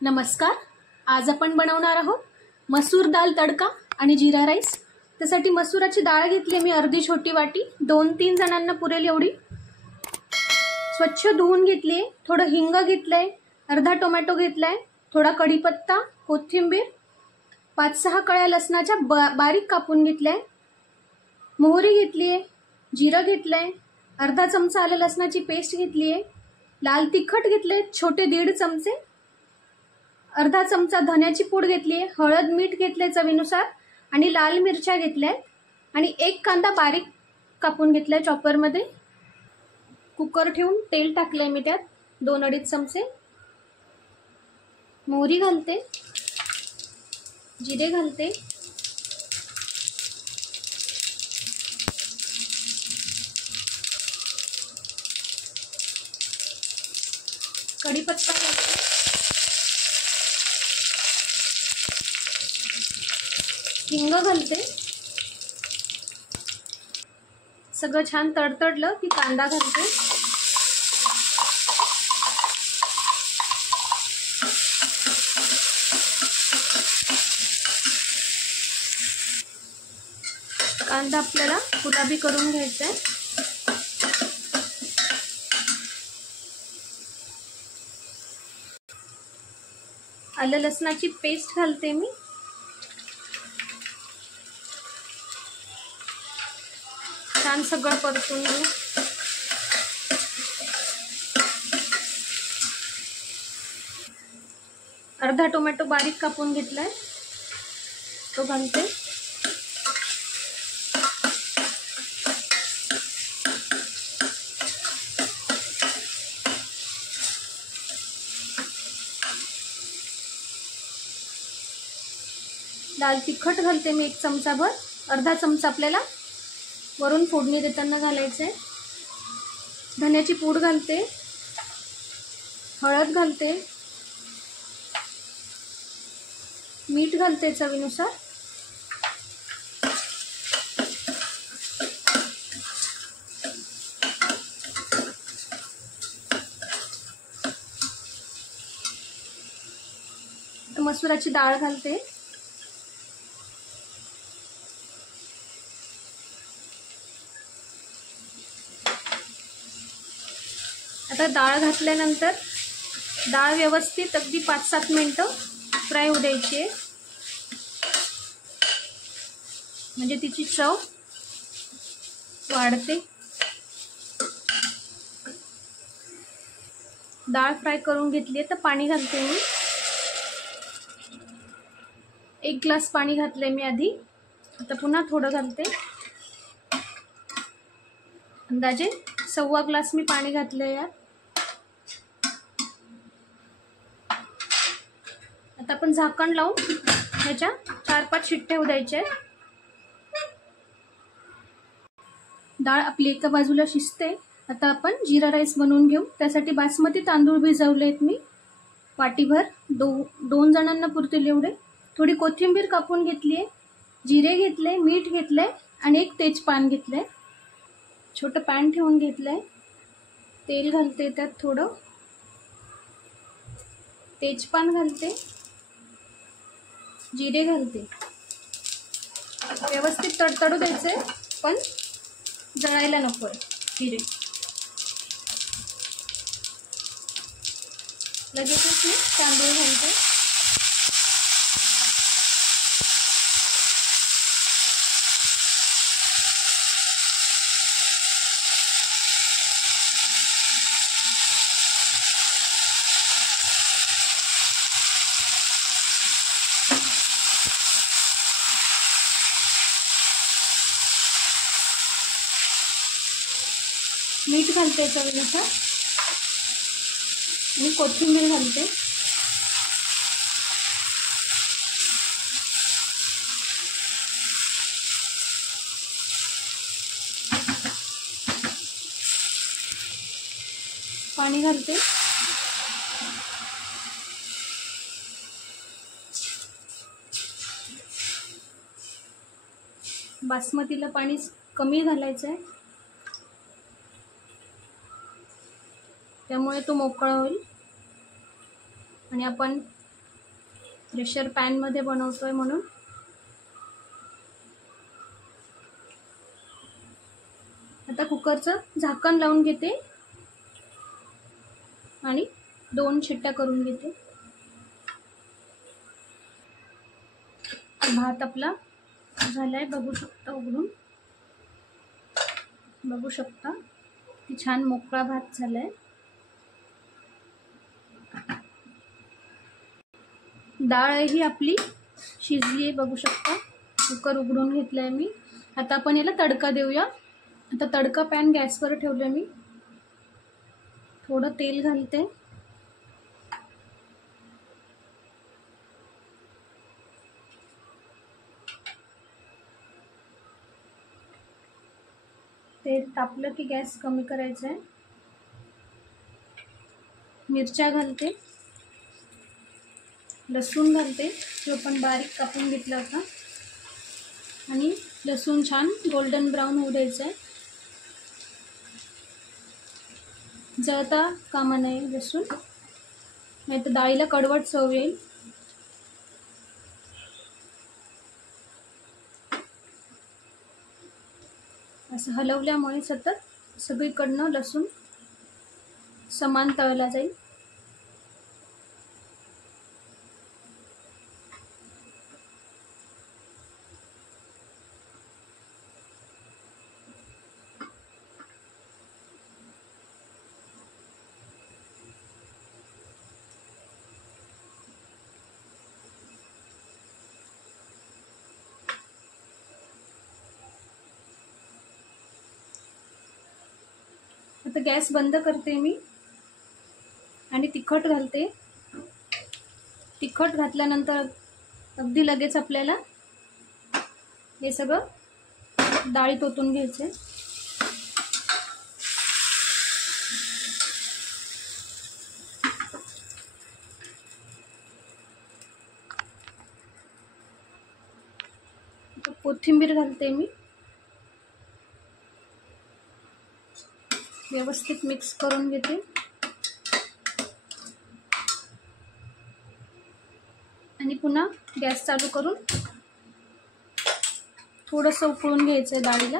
नमस्कार. आज आपण बनवणार आहोत मसूर दाल तडका आणि जीरा राईस. त्यासाठी मसूराची डाळ घेतली मी अर्धी छोटी वाटी, 2-3 जणांना पुरेल एवढी. स्वच्छ धुवून घेतली. थोडं हिंग घेतलंय, अर्धा टोमॅटो घेतलाय, थोडा कढीपत्ता, कोथिंबीर, 5-6 कळ्या लसणाच्या बारीक कापून घेतलाय, मोहरी घेतलीये, जिरं घेतलंय, अर्धा चमचा आलं लसणाची पेस्ट घेतलीये, लाल तिखट घेतले छोटे 1.5 चमचे, अर्धा चमचा धन्याची पूड घेतली, हळद मीठ घेतले चवीनुसार आणि लाल मिरच्या घेतल्यात आणि 1 कांदा बारीक कापून घेतलाय चॉपर मध्ये. कुकर ठेवून तेल टाकलंय मी त्यात 2-2.5 चमचे. मोहरी घालते, जिरे घालते, कढीपत्ता घालते, हिंग घालते. सगळं छान तडतडलं की कांदा घालते. कांदा आपल्याला गुलाबी करून घ्यायचा आहे. आलं लसणाची पेस्ट घालते मी. छान सगळं परतून घेऊ. अर्धा टोमॅटो बारीक कापून घेतलाय तो घालते. लाल तिखट घालते मी 1 चमचाभर. अर्धा चमचा आपल्याला वरून फोडणी देताना घालायचं आहे. धन्याची पूड घालते, हळद घालते, मीठ घालते चवीनुसार, मसुराची डाळ घालते. आता डाळ घातल्यानंतर डाळ व्यवस्थित अगदी 5-7 मिनिटं फ्राय होऊ द्यायची आहे, म्हणजे तिची चव वाढते. डाळ फ्राय करून घेतली आहे तर पाणी घालते मी. 1 ग्लास पाणी घातलंय मी आधी. आता पुन्हा थोडं घालते. अंदाजे 1.25 ग्लास मी पाणी घातलंय यात. आता आपण झाकण लावून ह्याच्या 4-5 शिट्ट्या होऊ द्यायच्या आहेत. डाळ आपली एका बाजूला शिजते. आता आपण जीरा राईस बनवून घेऊ. त्यासाठी बासमती तांदूळ भिजवलेत मी वाटीभर. 2 जणांना पुरतील एवढे. थोडी कोथिंबीर कापून घेतलीये, जिरे घेतले, मीठ घेतले आणि 1 तेजपान घेतले. छोटं पॅन ठेवून घेतलंय. तेल घालते त्यात थोडं, तेजपान घालते, जिरे घालते. व्यवस्थित तडतडू द्यायचे पण जळायला नकोय जिरे. लगेचच मी तांदूळ घालते. मीठ घालते चवीनुसार आणि कोथिंबीर घालते. पाणी घालते. बासमतीला पाणी कमी घालायचं आहे. त्यामुळे तो मोकळा होईल आणि आपण प्रेशर पॅनमध्ये बनवतोय म्हणून. आता कुकरचं झाकण लावून घेते आणि 2 शिट्ट्या करून घेते. भात आपला झालाय, बघू शकता उघडून. बघू शकता की छान मोकळा भात झालाय. डाळ ही आपली शिजली आहे, बघू शकता. कुकर उघडून घेतलाय मी. आता आपण याला तडका देऊया. आता तडका पॅन गॅसवर ठेवलं मी. थोडं तेल घालते. तेल तापलं की गॅस कमी करायचा आहे. मिरच्या घालते, लसूण घालते जो आपण बारीक कापून घेतला होता. आणि लसूण छान गोल्डन ब्राऊन होऊ द्यायचं आहे. जळता कामा नये लसूण, नाही तर डाळीला कडवट चव येईल. असं हलवल्यामुळे सतत सगळीकडनं लसूण समान तळला जाईल. आता गॅस बंद करते मी आणि तिखट घालते. तिखट घातल्यानंतर अगदी लगेच आपल्याला हे सगळं डाळीत ओतून घ्यायचे. कोथिंबीर घालते मी. व्यवस्थित मिक्स करून घेते. आणि पुन्हा गॅस चालू करून थोडंसं उकळून घ्यायचं डाळीला.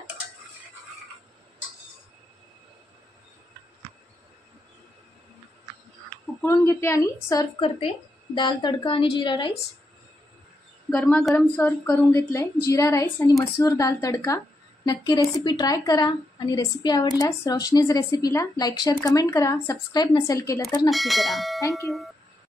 उकळून घेते आणि सर्व करते. दाल तडका आणि जीरा राईस गरमागरम सर्व करून घेतलंय. जीरा राईस आणि मसूर दाल तडका. नक्की रेसिपी ट्राय करा. आणि रेसिपी आवडल्यास रोशनीज रेसिपीला लाईक शेअर कमेंट करा. सबस्क्राईब नसेल केलं तर नक्की करा. थँक्यू.